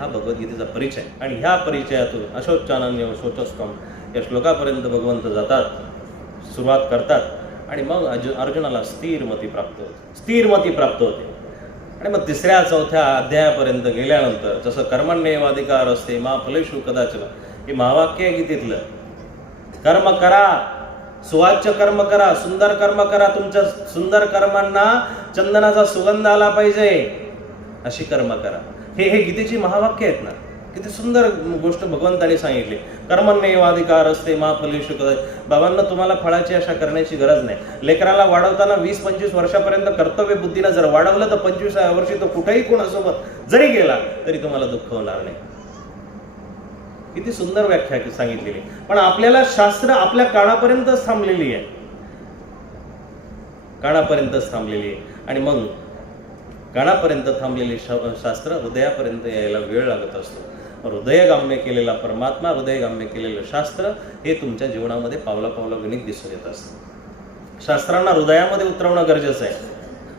हा भगवद्गीतेचा परिचय. आणि ह्या परिचयातून अशोचानन्य शोचस्तम या श्लोकापर्यंत भगवंत जातात, सुरुवात करतात आणि मग अर्जुनाला स्थिरमती प्राप्त होते, स्थिरमती प्राप्त होते. आणि मग तिसऱ्या चौथ्या अध्यायापर्यंत गेल्यानंतर जसं कर्मण्येवाधिकार असते मा फलेषु कदाचन, हे महावाक्य आहे गीतेतलं. कर्म करा, सुवाच्य कर्म करा, सुंदर कर्म करा, तुमच्या सुंदर कर्मांना चंदनाचा सुगंध आला पाहिजे, अशी कर्म करा. हे गीतेची महावाक्य आहेत ना. किती सुंदर गोष्ट भगवंताने सांगितली. कर्मण्येवाधिकार असते मा फलेषु कदाचन. बाबांना तुम्हाला फळाची आशा करण्याची गरज नाही. लेकराला वाढवताना 20-25 वर्षापर्यंत कर्तव्य बुद्धीनं जर वाढवलं तर 25व्या वर्षी तो कुठेही कोणासोबत जरी गेला तरी तुम्हाला दुःख होणार नाही. किती सुंदर व्याख्या सांगितलेली. पण आपल्याला शास्त्र आपल्या कानापर्यंतच थांबलेली आहे, कानापर्यंतच थांबलेली आहे. आणि मग कानापर्यंत थांबलेली शास्त्र हृदयापर्यंत यायला वेळ लागत असतो. हृदयगाम्य केलेला परमात्मा, हृदयगाम्य केलेलं शास्त्र हे तुमच्या जीवनामध्ये पावला गणित दिसून येत असतं. शास्त्रांना हृदयामध्ये उतरवणं गरजेचं आहे.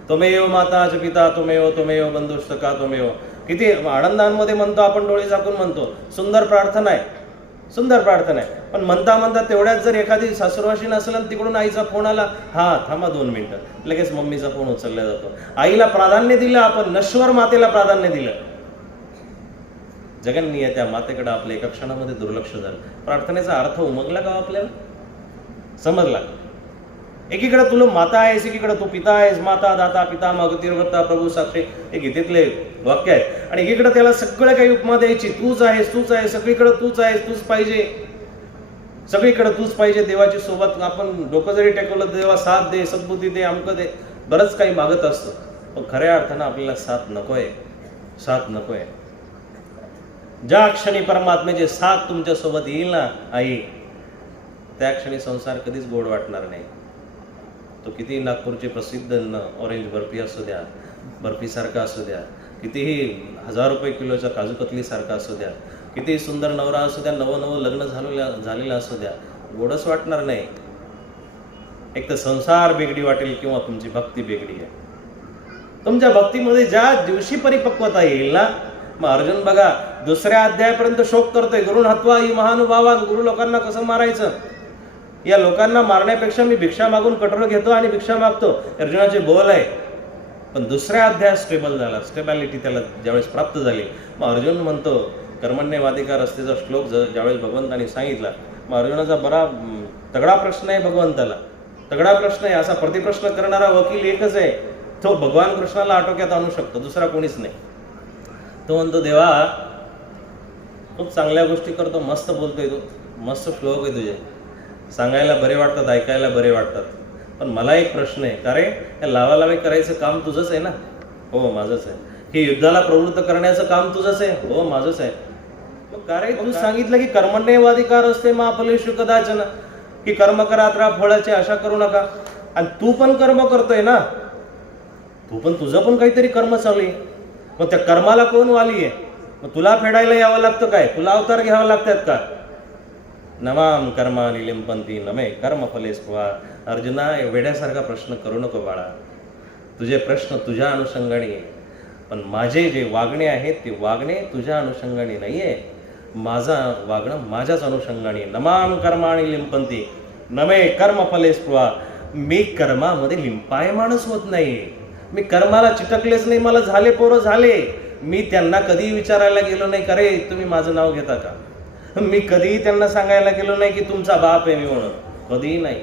त्वमेव माता च पिता त्वमेव बंधुस्तका त्वमेव. किती आनंदांमध्ये म्हणतो आपण, डोळे झाकून म्हणतो. सुंदर प्रार्थना आहे, सुंदर प्रार्थना आहे. पण म्हणता तेवढ्यात जर एखादी सासूरवाशी नसेल आणि तिकडून आईचा फोन आला, हा थांबा 2 मिनिटं, लगेच मम्मीचा फोन उचलला जातो. आईला प्राधान्य दिलं आपण, नश्वर मातेला प्राधान्य दिलं. जगन्नियत्या मातेकडे आपल्या एका क्षणामध्ये दुर्लक्ष झालं. प्रार्थनेचा अर्थ उमगला का आपल्याला? समजला? एकीकडे तुला माता आहेस, एकीकडे तू पिता आहेस. माता दाता पिता मागतिर्वता प्रभू साक्षी, हे गीतेतले वाक्य आहे. आणि एकीकडे त्याला सगळं काही उपमा द्यायची. तूच आहेस, तूच आहेस, सगळीकडे तूच आहेस, तूच पाहिजे, सगळीकडे तूच पाहिजे. देवाची सोबत आपण डोकं जरी टेकवलं, देवा साथ दे, सद्बुद्धी दे, अमकं दे, बरंच काही मागत असतं. पण खऱ्या अर्थानं आपल्याला साथ नकोय, साथ नकोय. ज्या क्षणी परमात्म्याची साथ तुमच्या सोबत येईल ना आई, त्या क्षणी संसार कधीच गोड वाटणार नाही. तो किती नागपूरची प्रसिद्ध ऑरेंज बर्फी असू द्या, बर्फीसारखा असू द्या, कितीही 1000 रुपये किलोच्या काजू कतलीसारखा असू द्या, कितीही सुंदर नवरा असू द्या, नवं लग्न झालेलं असू द्या, गोडच वाटणार नाही. एक तर संसार बेगडी वाटेल किंवा तुमची भक्ती बेगडी आहे. तुमच्या भक्तीमध्ये ज्या दिवशी परिपक्वता येईल ना, मग अर्जुन बघा 2ऱ्या अध्यायापर्यंत शोक करतोय. गुरुन हत्वा ही महानुभावा. गुरु लोकांना कसं मारायचं? या लोकांना मारण्यापेक्षा मी भिक्षा मागून कटोरं घेतो आणि भिक्षा मागतो, अर्जुनाचे बोल आहे. पण 2ऱ्या अध्याय स्टेबल झाला, स्टेबॅलिटी त्याला ज्यावेळेस प्राप्त झाली, मग अर्जुन म्हणतो, कर्मण्येवाधिकार असतेचा श्लोक ज्यावेळेस भगवंताने सांगितला, मग अर्जुनाचा बरा तगडा प्रश्न आहे भगवंताला, तगडा प्रश्न आहे. असा प्रतिप्रश्न करणारा वकील एकच आहे, तो भगवान कृष्णाला आटोक्यात आणू शकतो, दुसरा कोणीच नाही. तो म्हणतो, देवा खूप चांगल्या गोष्टी करतो, मस्त बोलतोय तू, मस्त श्लोक आहे तुझे, सांगायला बरे वाटतात, ऐकायला बरे वाटतात. पण मला एक प्रश्न आहे, का रे, हे लावालावी करायचं काम तुझंच आहे ना? हो माझंच आहे. हे युद्धाला प्रवृत्त करण्याचं काम तुझंच आहे? हो माझंच आहे. मग का रे, तू सांगितलं की कर्मण्येवाधिकार असते मा फलेषु कदाचन, की कर्म करा त्रा फळाची आशा करू नका. आणि तू पण कर्म करतोय ना, तू पण तुझं पण काहीतरी कर्म चालू आहे. मग त्या कर्माला कोण वाली आहे? मग तुला फेडायला यावं लागतं काय? तुला अवतार घ्यावं लागतात का? नमाम कर्मानि लिंपंती नमे कर्मफले स्पृहा. अर्जुना, वेड्यासारखा प्रश्न करू नको बाळा. तुझे प्रश्न तुझ्या अनुषंगाने आहे, पण माझे जे वागणे आहेत ते वागणे तुझ्या अनुषंगाने नाही आहे. माझं वागणं माझ्याच अनुषंगाने. नमाम कर्माणि लिंपंती नमे कर्मफले स्पृहा. मी कर्मामध्ये लिंपायमानच होत नाही, मी कर्माला चिटकलेच नाही. मला झाले पोरं झाले, मी त्यांना कधीही विचारायला गेलो नाही, का रे तुम्ही माझं नाव घेता का? मी कधीही त्यांना सांगायला गेलो नाही की तुमचा बाप आहे मी म्हणून, कधीही नाही.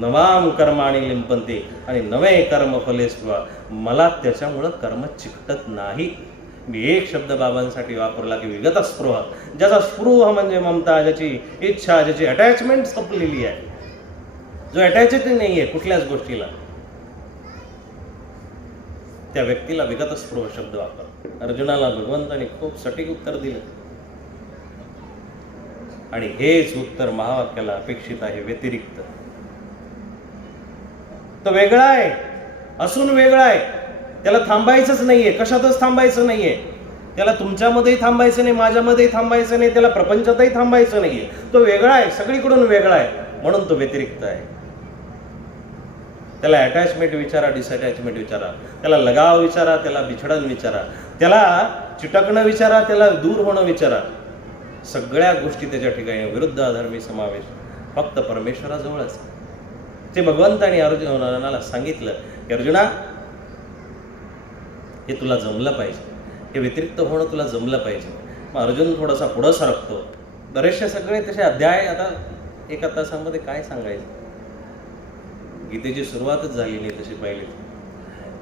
नवाम कर्माणि लिंपंती आणि नवे कर्म फले स्पृहा. मला त्याच्यामुळं कर्म चिकटत नाही. मी एक शब्द बाबांसाठी वापरला की विगत स्पृह. ज्याचा स्पृह म्हणजे ममता, ज्याची इच्छा, ज्याची अटॅचमेंट संपलेली आहे, जो अटॅचड नाही आहे कुठल्याच गोष्टीला, त्या व्यक्तीला विगत स्पृह शब्द वापर. अर्जुनाला भगवंताने खूप सटीक उत्तर दिलं आणि हेच उत्तर महावाक्याला अपेक्षित आहे. व्यतिरिक्त तो वेगळा आहे, असून वेगळा आहे. त्याला थांबायचंच नाहीये, कशातच थांबायचं नाहीये. त्याला तुमच्यामध्येही थांबायचं नाही, माझ्यामध्येही थांबायचं नाही, त्याला प्रपंचातही थांबायचं नाहीये. तो वेगळा आहे, सगळीकडून वेगळा आहे, म्हणून तो व्यतिरिक्त आहे. त्याला अटॅचमेंट विचारा, डिसअटॅचमेंट विचारा, त्याला लगाव विचारा, त्याला बिछडन विचारा, त्याला चिटकणं विचारा, त्याला दूर होणं विचारा, सगळ्या गोष्टी त्याच्या ठिकाणी विरुद्ध अधर्मी समावेश फक्त परमेश्वराजवळच. ते भगवंताने अर्जुनाला सांगितलं की अर्जुना, हे तुला जमलं पाहिजे, हे व्यतिरिक्त होणं तुला जमलं पाहिजे. मग अर्जुन थोडासा पुढं सरकतो. बरेचसे सगळे तसे अध्याय आता एका तासामध्ये काय सांगायचं, गीतेची सुरुवातच झाली नाही तशी पाहिली.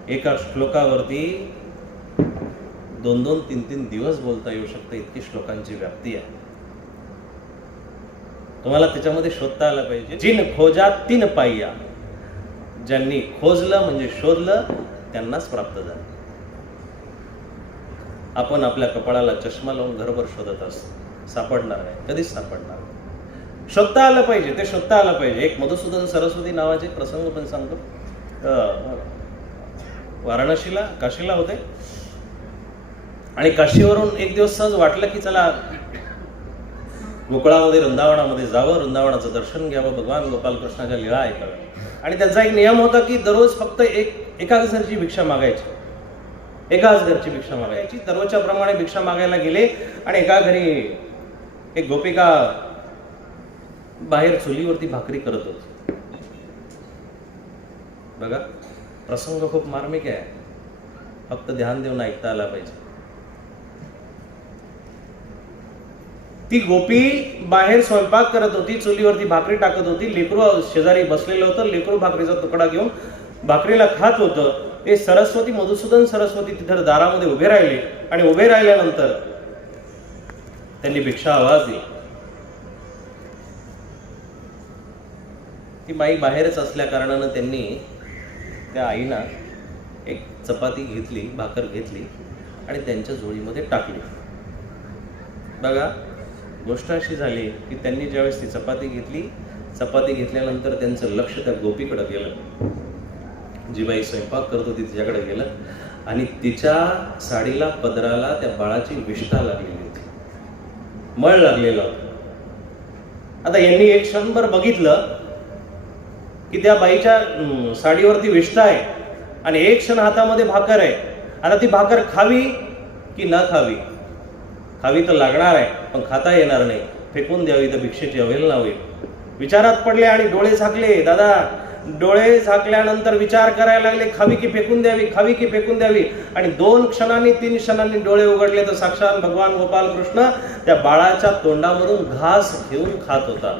एका श्लोकावरती 2-2, 3-3 दिवस बोलता येऊ शकतं, इतकी श्लोकांची व्याप्ती आहे. तुम्हाला त्याच्यामध्ये शोधता आलं पाहिजे. जिन खोजा तीन पाय्या, ज्यांनी खोजलं म्हणजे शोधलं त्यांनाच प्राप्त झालं. आपण आपल्या कपाळाला चष्मा लावून घरभर शोधत असतो, सापडणार नाही, कधीच सापडणार नाही. शोधता आलं पाहिजे, ते शोधता आलं पाहिजे. एक मधुसूदन सरस्वती नावाचे प्रसंग पण सांगतो. वाराणसीला, काशीला होते आणि काशीवरून एक दिवस सहज वाटलं की चला गोकुळामध्ये, वृंदावनामध्ये जावं, वृंदावनाचं दर्शन घ्यावं, भगवान गोपालकृष्णाच्या लीळा ऐकाव्या. आणि त्यांचा एक नियम होता की दररोज फक्त एकाच घरची भिक्षा मागायची, एकाच घरची भिक्षा मागायची. दररोजच्या प्रमाणे भिक्षा मागायला गेले आणि एका घरी एक गोपिका बाहेर चुलीवरती भाकरी करत होती. बघा, प्रसंग खूप मार्मिक आहे, फक्त ध्यान देऊन ऐकता आला पाहिजे. ती गोपी बाहेर स्वयंपाक करत होती, चुलीवरती भाकरी टाकत होती. लेकरू शेजारी बसलेलं होतं, लेकरू भाकरीचा तुकडा घेऊन भाकरीला खात होतं. ते सरस्वती, मधुसूदन सरस्वती तिथे दारामध्ये उभे राहिले आणि उभे राहिल्यानंतर त्यांनी भिक्षा आवाज दिली. ती बाई बाहेरच असल्या कारणानं त्यांनी त्या आईना एक चपाती घेतली, भाकर घेतली आणि त्यांच्या झोळीमध्ये टाकली. बघा, गोष्ट अशी झाली की त्यांनी ज्यावेळेस ती चपाती घेतली, चपाती घेतल्यानंतर त्यांचं लक्ष त्या गोपीकडे गेलं. जी बाई स्वयंपाक करत होती तिच्याकडे गेलं आणि तिच्या साडीला, पदराला त्या बाळाची विष्ठा लागलेली होती, मळ लागलेला होता. आता यांनी एक क्षणभर बघितलं की त्या बाईच्या साडीवरती विष्ठा आहे आणि एक क्षण हातामध्ये भाकर आहे. आता ती भाकर खावी की न खावी? खावी तर लागणार आहे, पण खाता येणार नाही, फेकून द्यावी तर भिक्षेची अवहेलना होईल. विचारात पडले आणि डोळे झाकले. दादा, डोळे झाकल्यानंतर विचार करायला लागले, खावी की फेकून द्यावी, खावी की फेकून द्यावी. आणि 2 क्षणांनी 3 क्षणांनी डोळे उघडले तर साक्षात भगवान गोपाल कृष्ण त्या बाळाच्या तोंडामधून घास घेऊन खात होता.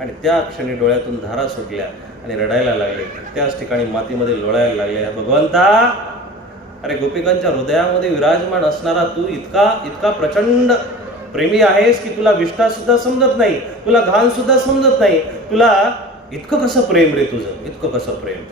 आणि त्या क्षणी डोळ्यातून धारा सुटल्या आणि रडायला लागले. त्याच ठिकाणी मातीमध्ये लोळायला लागले. भगवंता, अरे गोपिकांच्या हृदयामध्ये विराजमान असणारा तू इतका प्रचंड प्रेमी आहेस की तुला विष्ठा सुद्धा समजत नाही, तुला घाण सुद्धा समजत नाही. तुला इतकं कसं प्रेम रे तुझं, इतकं कसं प्रेम?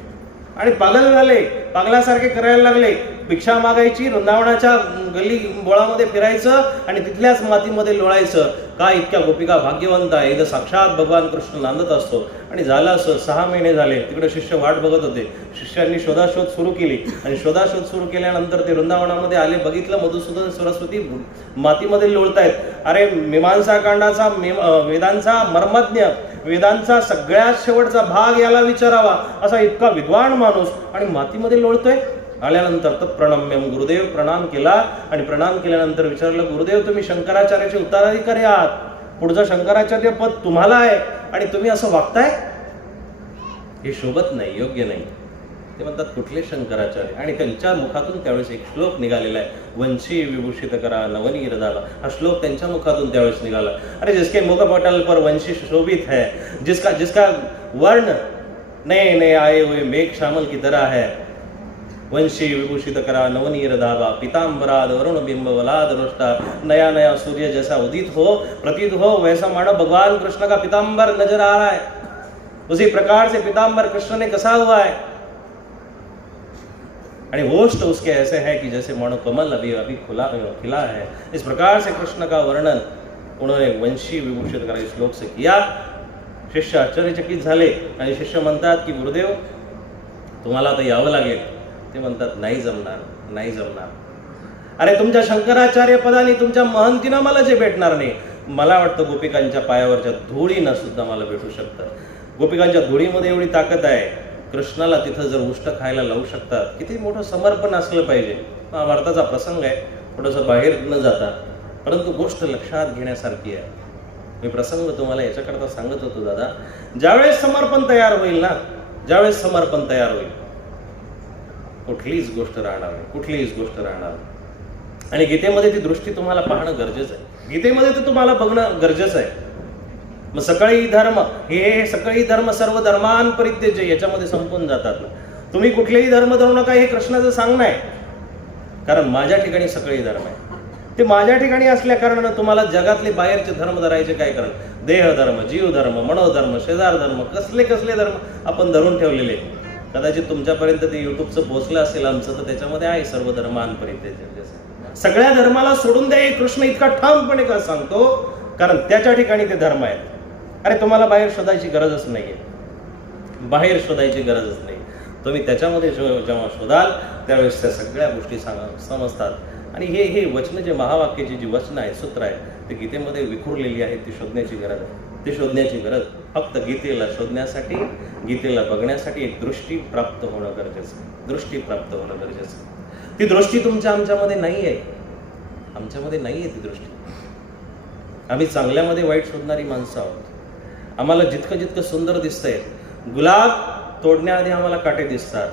आणि पागल झाले, पागलासारखे करायला लागले. भिक्षा मागायची, वृंदावनाच्या गल्ली बोळामध्ये फिरायचं आणि तिथल्याच मातीमध्ये लोळायचं. का इतक्या गोपिका भाग्यवंत आहे, इथं साक्षात भगवान कृष्ण नांदत असतो. आणि झालं असं, 6 महिने झाले, तिकडे शिष्य वाट बघत होते. शिष्यांनी शोधाशोध सुरू केली आणि शोधाशोध सुरू केल्यानंतर ते वृंदावनामध्ये आले. बघितलं मधुसूदन सरस्वती मातीमध्ये लोळतायत. अरे, मीमांसा कांडाचा, वेदांचा मर्मज्ञ, वेदांचा सगळ्यात शेवटचा भाग याला विचारावा असा इतका विद्वान माणूस आणि मातीमध्ये लोळतोय. आल्यानंतर तत्प्रणम्यम, गुरुदेव प्रणाम केला आणि प्रणाम केल्यानंतर विचारलं, गुरुदेव तुम्ही शंकराचार्याचे उत्तराधिकारी आहात, पुढचं शंकराचार्य पद तुम्हाला आहे आणि तुम्ही असं वागताय, हे शोभत नाही, योग्य नाही. ते म्हणतात, कुठले शंकराचार्य? आणि त्यांच्या मुखातून त्यावेळेस एक श्लोक निघालेला आहे, वंशी विभूषित करा नवनीर दाला. हा श्लोक त्यांच्या मुखातून त्यावेळेस निघाला. अरे, जिसके मुखपटल पर वंशी शोभित है, जिसका वर्ण नए नए आए हुए मेघ श्यामल की तरह है, वंशी विभूषित करा नवनीर धावा, पीताम्बराद वरुण बिंब वलाद रोष्टा, नया नया सूर्य जैसा उदित हो, प्रतीत हो, वैसा मानो भगवान कृष्ण का पीताम्बर नजर आ रहा है. उसी प्रकार से पीताम्बर कृष्ण ने कसा हुआ है आणि ओष्ठ उसके ऐसे है कि जैसे मानो कमल अभी अभी खिला है. इस प्रकार से कृष्ण का वर्णन उन्होंने वंशी विभूषित करा इस श्लोक से किया. शिष्य आश्चर्यचकित झाले आणि शिष्य म्हणतात की गुरुदेव, तुम्हाला आता यावं लागेल. ते म्हणतात, नाही जमणार, नाही जमणार. अरे, तुमच्या शंकराचार्य पदाने, तुमच्या महंतीनं मला जे भेटणार नाही, मला वाटतं गोपिकांच्या पायावरच्या धुळीनं सुद्धा मला भेटू शकतं. गोपिकांच्या धुळीमध्ये एवढी ताकद आहे, कृष्णाला तिथं जर उष्ट खायला लावू शकतात, किती मोठं समर्पण असलं पाहिजे. महाभारताचा प्रसंग आहे, थोडंसं बाहेर न जाता, परंतु गोष्ट लक्षात घेण्यासारखी आहे. मी प्रसंग तुम्हाला याच्याकरता सांगत होतो दादा, ज्यावेळेस समर्पण तयार होईल ना, ज्यावेळेस समर्पण तयार होईल, कुठलीच गोष्ट राहणार नाही, कुठलीच गोष्ट राहणार नाही. आणि गीतेमध्ये ती दृष्टी तुम्हाला पाहणं गरजेचं आहे. गीतेमध्ये तर तुम्हाला बघणं गरजेचं आहे. मग सकाळी धर्म, हे सकाळी धर्म सर्व धर्मान परित्यज्य, याच्यामध्ये संपून जातात ना. तुम्ही कुठलेही धर्म धरू नका, हे कृष्णाचं सांगणं आहे. कारण माझ्या ठिकाणी सकाळी धर्म आहे. ते माझ्या ठिकाणी असल्या कारणानं तुम्हाला जगातले बाहेरचे धर्म धरायचे काय कारण? देहधर्म, जीवधर्म, मनोधर्म, शेजार धर्म, कसले कसले धर्म आपण धरून ठेवलेले. कदाचित तुमच्यापर्यंत ते युट्यूबचं पोहोचलं असेल आमचं, तर त्याच्यामध्ये आहे सर्व धर्मान परित्यज्य. सगळ्या धर्माला सोडून द्या, कृष्ण इतका ठामपणे का सांगतो? कारण त्याच्या ठिकाणी ते धर्म आहेत. अरे तुम्हाला बाहेर शोधायची गरजच नाहीये, बाहेर शोधायची गरजच नाही. तुम्ही त्याच्यामध्ये जेव्हा शोधाल त्यावेळेस त्या सगळ्या गोष्टी समजतात. आणि हे वचन, जे महावाक्याची जी वचनं आहेत, सूत्र आहे, ते गीतेमध्ये विखुरलेली आहेत. ती शोधण्याची गरज आहे, ती शोधण्याची गरज. फक्त गीतेला शोधण्यासाठी, गीतेला बघण्यासाठी एक दृष्टी प्राप्त होणं गरजेचं आहे. दृष्टी प्राप्त होणं गरजेचं आहे. ती दृष्टी आमच्यामध्ये नाही आहे, आमच्यामध्ये नाही आहे ती दृष्टी. आम्ही चांगल्यामध्ये वाईट शोधणारी माणसं आहोत. आम्हाला जितकं जितकं सुंदर दिसतंय, गुलाब तोडण्याआधी आम्हाला काटे दिसतात,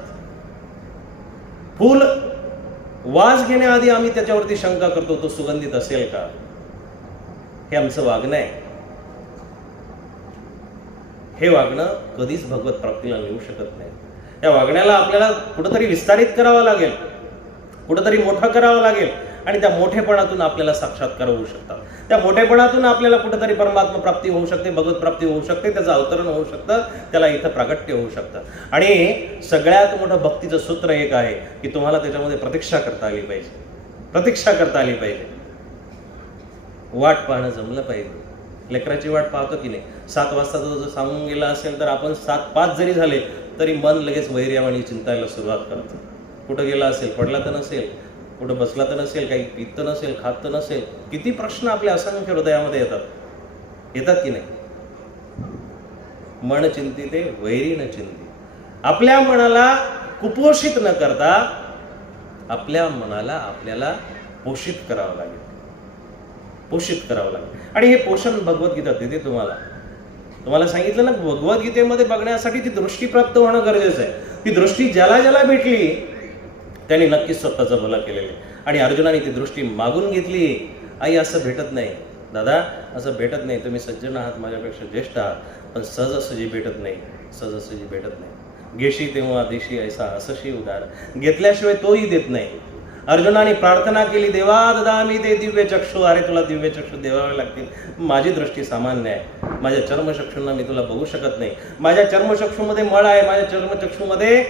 फूल वास घेण्याआधी आम्ही त्याच्यावरती शंका करतो, तो सुगंधित असेल का? हे आमचं वागणं आहे. हे वागणं कधीच भगवत प्राप्तीला नेऊ शकत नाही. या वागण्याला आपल्याला कुठंतरी विस्तारित करावं लागेल, कुठंतरी मोठं करावं लागेल. आणि त्या मोठेपणातून आपल्याला साक्षात्कार होऊ शकतात. त्या मोठेपणातून आपल्याला कुठंतरी परमात्मा प्राप्ती होऊ शकते, भगवत प्राप्ती होऊ शकते, त्याचं अवतरण होऊ शकतं, त्याला इथं प्रागट्य होऊ शकतं. आणि सगळ्यात मोठं भक्तीचं सूत्र एक आहे की तुम्हाला त्याच्यामध्ये प्रतीक्षा करता आली पाहिजे, प्रतीक्षा करता आली पाहिजे. वाट पाहणं जमलं पाहिजे. लेकराची वाट पाहतो की नाही? 7 वाजता जर सांगून गेला असेल तर आपण 7:05 जरी झाले तरी मन लगेच वैर्यावानी चिंतायला सुरुवात करतं. कुठं गेला असेल, पडला तर नसेल, कुठं बसला तर नसेल, काही पित तर नसेल, खात तर नसेल. किती प्रश्न आपल्या असंख्य हृदयामध्ये येतात की नाही? मन चिंतिते वैरी न चिंती. आपल्या मनाला कुपोषित न करता आपल्या मनाला आपल्याला पोषित करावं लागेल, पोषित करावं लागेल. आणि हे पोषण भगवद्गीता देते तुम्हाला सांगितलं ना, भगवद्गीतेमध्ये बघण्यासाठी ती दृष्टी प्राप्त होणं गरजेचं आहे. ती दृष्टी ज्याला ज्याला भेटली त्यांनी नक्कीच स्वतःचं भलं केलेलं आहे. आणि अर्जुनाने ती दृष्टी मागून घेतली. आई असं भेटत नाही दादा, असं भेटत नाही. तुम्ही सज्जन आहात, माझ्यापेक्षा ज्येष्ठ आहात, पण सहजासहजी भेटत नाही, सहजासहजी भेटत नाही. घेशी तेव्हा देशी ऐसा असशी उदार, घेतल्याशिवाय तोही देत नाही. अर्जुनाने प्रार्थना केली, देवा ददामी ते दिव्य चक्षु. अरे तुला दिव्य चक्षु द्यावे लागतील. माझी दृष्टी सामान्य आहे, माझ्या चर्मचक्षूंना मी तुला बघू शकत नाही. माझ्या चर्मचक्षूमध्ये मळ आहे, माझ्या चर्मचक्षूमध्ये,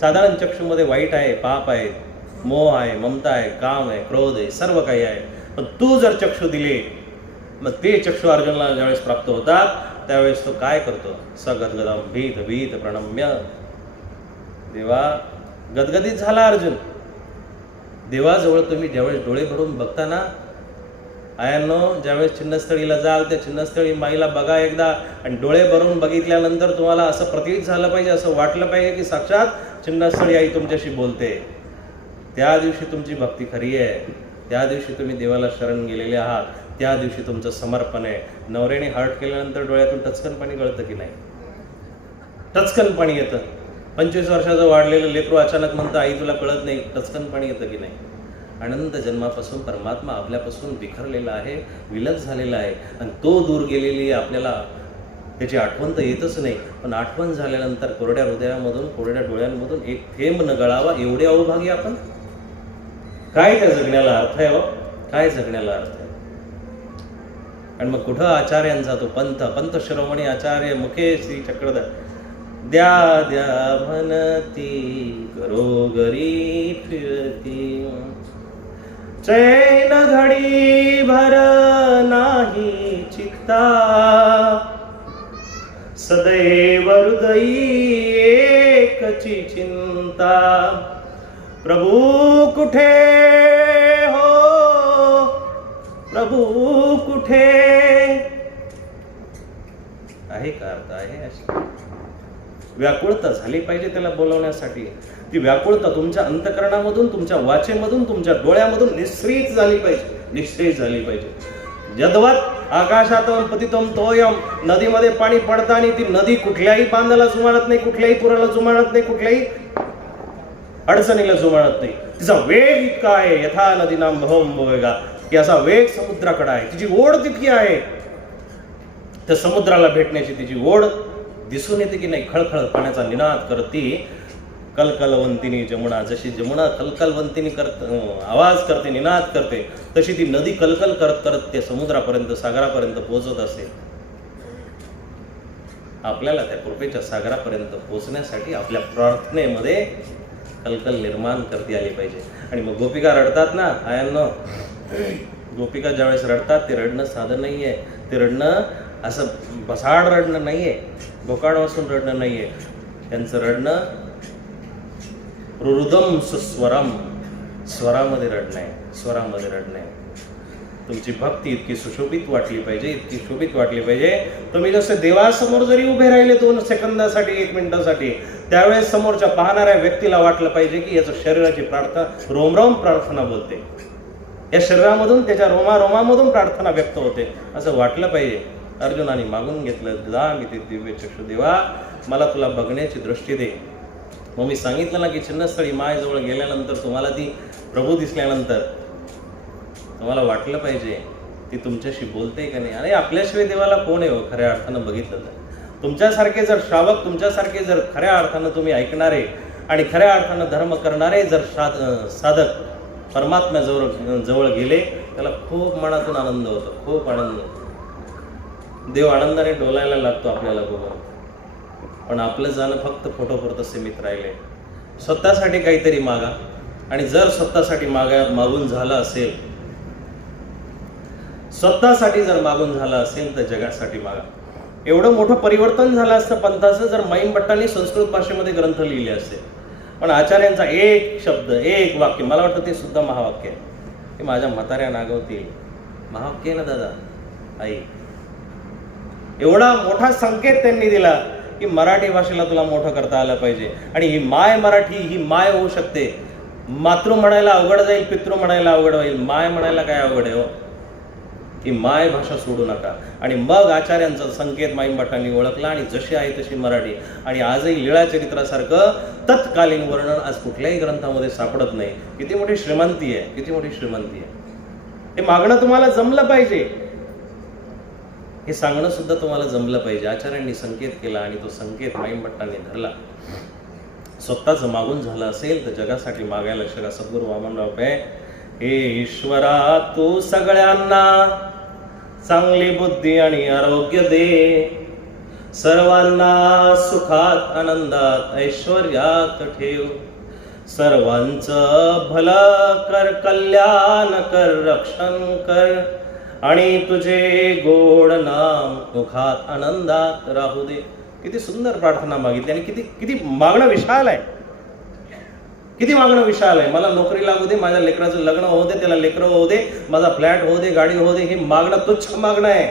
साधारण चक्षूमध्ये वाईट आहे, पाप आहे, मोह आहे, ममता आहे, काम आहे, क्रोध आहे, सर्व काही आहे. पण तू जर चक्षु दिले, मग ते चक्षु अर्जुनाला ज्यावेळेस प्राप्त होतात त्यावेळेस तो काय करतो? सगदगदम भीत भीत प्रणम्य. देवा, गदगदित झाला अर्जुन. देवाजवळ तुम्ही ज्यावेळेस डोळे भरून बघता ना, आयांनो, ज्यावेळेस चिन्नस्थळीला जाल त्या चिन्नस्थळी माईला बघा एकदा, आणि डोळे भरून बघितल्यानंतर तुम्हाला असं प्रतीत झालं पाहिजे, असं वाटलं पाहिजे की साक्षात चिन्नस्थळी आई तुमच्याशी बोलते. त्या दिवशी तुमची भक्ती खरी आहे, त्या दिवशी तुम्ही देवाला शरण गेलेले आहात, त्या दिवशी तुमचं समर्पण आहे. नवऱ्याने हर्ट केल्यानंतर डोळ्यातून टचकन पाणी गळतं की नाही? टचकन पाणी येतं. 25 वर्षाचं वाढलेलं लेकरू अचानक म्हणतं आई तुला कळत नाही, टचकन पाणी येतं की नाही? अनंत जन्मापासून परमात्मा आपल्यापासून विखरलेला आहे, विलग झालेला आहे, आणि तो दूर गेलेली आपल्याला त्याची आठवण तर येतच नाही. पण आठवण झाल्यानंतर कोरड्या हृदयामधून, कोरड्या डोळ्यांमधून एक थेंब न गळावा एवढे अवभागी आपण. काय त्या जगण्याला अर्थ आहे? काय जगण्याला अर्थ आहे? आणि मग कुठं आचार्यांचा तो पंथ शिरोमणी आचार्य मुखे श्री चक्रधर, द्या द्या म्हणती घरोघरी फिरती, चैन घडी भर नाही चित्ता, सदैव हृदयी एकची चिंता, प्रभू कुठे हो, प्रभू कुठे? आहे का अर्थ? आहे अशी व्याकुळता झाली पाहिजे त्याला बोलवण्यासाठी. ती व्याकुळता तुमच्या अंतःकरणामधून, तुमच्या वाचेमधून, तुमच्या डोळ्यामधून निःश्रित झाली पाहिजे, निश्चित झाली पाहिजे. यद्वत आकाशातून पतितम तोयम, नदीमध्ये पाणी पडताना ती नदी कुठल्याही बांधाला जुमानत नाही, कुठल्याही पुराला जुमानत नाही, कुठल्याही अडचणीला जुमानत नाही. तिचा वेग इतका आहे, यथा नदीनाम भवम वेगा, की असा वेग समुद्राकडे आहे. तिची ओढ तितकी आहे, त्या समुद्राला भेटण्याची तिची ओढ दिसून येते की नाही. खळखळ पाण्याचा निनाद करते कलकलवंतिनी जमुना. जशी जमुना कलकलवंतिनी आवाज करते, निनाद करते, तशी ती नदी कलकल करत करत ते समुद्रापर्यंत, सागरापर्यंत पोहोचत असते. आपल्याला त्या कृपेच्या सागरापर्यंत पोहोचण्यासाठी आपल्या प्रार्थनेमध्ये कलकल निर्माण करता आली पाहिजे. आणि मग गोपिका रडतात ना आयांनो, गोपिका ज्यावेळेस रडतात ते रडणं साधं नाहीये. ते रडणं असं बसाड रडणं नाहीये, भोकाड वासून रडणं नाहीये. त्यांचं रडणं रुरुदम सुस्वरम, स्वरामध्ये रडणं आहे, स्वरामध्ये रडणं आहे. तुमची भक्ती इतकी सुशोभित वाटली पाहिजे, इतकी शोभित वाटली पाहिजे. तुम्ही जसे देवासमोर जरी उभे राहिले 2 सेकंदासाठी, 1 मिनिटासाठी, त्यावेळेस समोरच्या पाहणाऱ्या व्यक्तीला वाटलं पाहिजे की याचं शरीराची प्रार्थना रोमरोम प्रार्थना बोलते, या शरीरामधून, त्याच्या रोमारोमामधून प्रार्थना व्यक्त होते, असं वाटलं पाहिजे. अर्जुनाने मागून घेतलं, दा मी ते दिव्य चक्षु देवा, मला तुला बघण्याची दृष्टी दे. मग मी सांगितलं ना की छिन्नस्थळी मायजवळ गेल्यानंतर, तुम्हाला ती प्रभू दिसल्यानंतर तुम्हाला वाटलं पाहिजे ती तुमच्याशी बोलते का नाही. अरे आपल्याशिवाय देवाला कोण आहे हो खऱ्या अर्थानं बघितलं तर. तुमच्यासारखे जर श्रावक, तुमच्यासारखे जर खऱ्या अर्थानं तुम्ही ऐकणारे आणि खऱ्या अर्थानं धर्म करणारे जर साधक परमात्म्याजवळ गेले, त्याला खूप मनातून आनंद होतो, खूप आनंद. देव आनंदाने डोलायला लागतो आपल्याला बघून. पण आपलं जाणं फक्त फोटोपुरतं सीमित राहिले. स्वतःसाठी काहीतरी मागा, आणि जर स्वतःसाठी मागून झालं असेल, स्वतःसाठी जर मागून झालं असेल तर जगासाठी मागा. एवढं मोठं परिवर्तन झालं असतं पंथाचं जर माईम भट्टांनी संस्कृत भाषेमध्ये ग्रंथ लिहिले असते. पण आचार्यांचा एक शब्द, एक वाक्य, मला वाटतं ते सुद्धा महावाक्य आहे, की माझ्या म्हाताऱ्या नागवतील. महावाक्य आहे ना दादा, आई. एवढा मोठा संकेत त्यांनी दिला की मराठी भाषेला तुला मोठं करता आलं पाहिजे. आणि ही माय मराठी, ही माय होऊ शकते. मातृ म्हणायला अवघड जाईल, पितृ म्हणायला अवघड होईल, माय म्हणायला काय अवघड आहे हो. ही माय भाषा सोडू नका. आणि मग आचार्यांचा संकेत माईम भट्टांनी ओळखला, आणि जशी आहे तशी मराठी. आणि आजही लीळाचरित्रासारखं तत्कालीन वर्णन आज कुठल्याही ग्रंथामध्ये सापडत नाही. किती मोठी श्रीमंती आहे, किती मोठी श्रीमंती आहे. हे मागणं तुम्हाला जमलं पाहिजे, हे सांगणं सुद्धा तुम्हाला जमलं पाहिजे. आचार्यांनी संकेत केला आणि तो संकेत माईम भट्टांनी धरला. स्वतःच मागून झालं असेल तर जगासाठी मागायला शिका. सद्गुरू वामनराव पै, हे ईश्वरा तू सगळ्यांना चांगली बुद्धी आणि आरोग्य दे, सर्वांना सुखात आनंदात ऐश्वर्यात ठेव, सर्वांचं भलं कर, कल्याण कर, रक्षण कर, आणि तुझे गोड नाम मुखात आनंदात राहू दे. किती सुंदर प्रार्थना मागितली, आणि किती किती मागणं विशाल आहे, किती मागणं विशाल आहे. मला नोकरी लागू दे, माझ्या लेकराचं लग्न होऊ दे, त्याला लेकरं होऊ दे, माझा फ्लॅट होऊ दे, गाडी होऊ दे, हे मागणं तुच्छ मागणं आहे.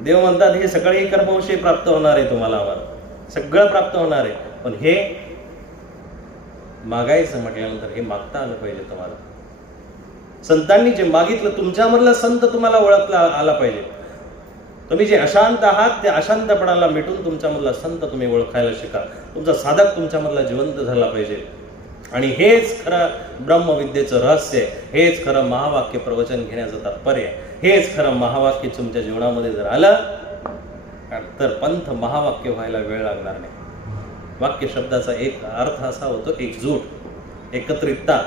देव म्हणतात हे सगळी कर्मवशी प्राप्त होणार आहे तुम्हाला, आम्हाला सगळं प्राप्त होणार आहे. पण हे मागायचं म्हटल्यानंतर हे मागता आलं पाहिजे तुम्हाला. संतांनी जे मागितलं, तुमच्यामधला संत तुम्हाला ओळखला आला पाहिजे. तुम्ही जे अशांत आहात त्या अशांतपणाला मिटून तुमच्यामधला संत तुम्ही ओळखायला शिका. तुमचा साधक तुमच्यामधला जिवंत झाला पाहिजे. आणि हेच खरं ब्रह्मविद्येचं रहस्य आहे, हेच खरं महावाक्य प्रवचन घेण्याचं तात्पर्य आहे. हेच खरं महावाक्य तुमच्या जीवनामध्ये जर आलं तर पंथ महावाक्य व्हायला वेळ लागणार नाही. वाक्य शब्दाचा एक अर्थ असा होतो एकजूट, एकत्रितता.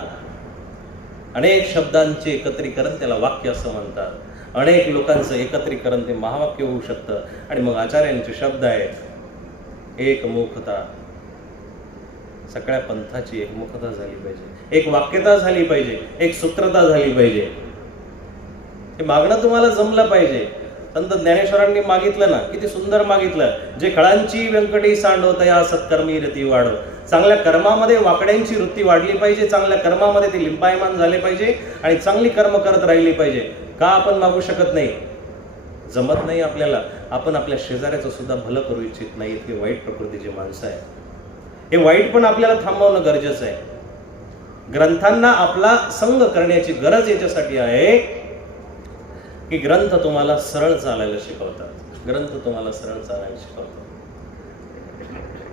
अनेक शब्दांचे एकत्रीकरण त्याला वाक्य असं म्हणतात. अनेक लोकांचं एकत्रीकरण ते महावाक्य होऊ शकतं. आणि मग आचार्यांचे शब्द आहेत एकमुखता. सगळ्या पंथाची एकमुखता झाली पाहिजे, एक वाक्यता झाली पाहिजे, एक सूत्रता झाली पाहिजे. हे मागणं तुम्हाला जमलं पाहिजे. संत ज्ञानेश्वरांनी मागितलं ना, किती सुंदर मागितलं. जे खळांची व्यंकटी सांडवत या सत्कर्मी रती वाढव. चांगल्या कर्मामध्ये वाकड्यांची वृत्ती वाढली पाहिजे, चांगल्या कर्मामध्ये ते लिंपायमान झाले पाहिजे आणि चांगली कर्म करत राहिली पाहिजे. का आपण मागू शकत नाही? जमत नाही आपल्याला, आपण आपल्या शेजाऱ्याचं सुद्धा भलं करू इच्छित नाही, इतकी वाईट प्रकृतीची माणसं आहे. हे वाईट पण आपल्याला थांबवणं गरजेचं आहे. ग्रंथांना आपला संग करण्याची गरज याच्यासाठी आहे की ग्रंथ तुम्हाला सरळ चालायला शिकवतात. ग्रंथ तुम्हाला सरळ चालायला शिकवतात.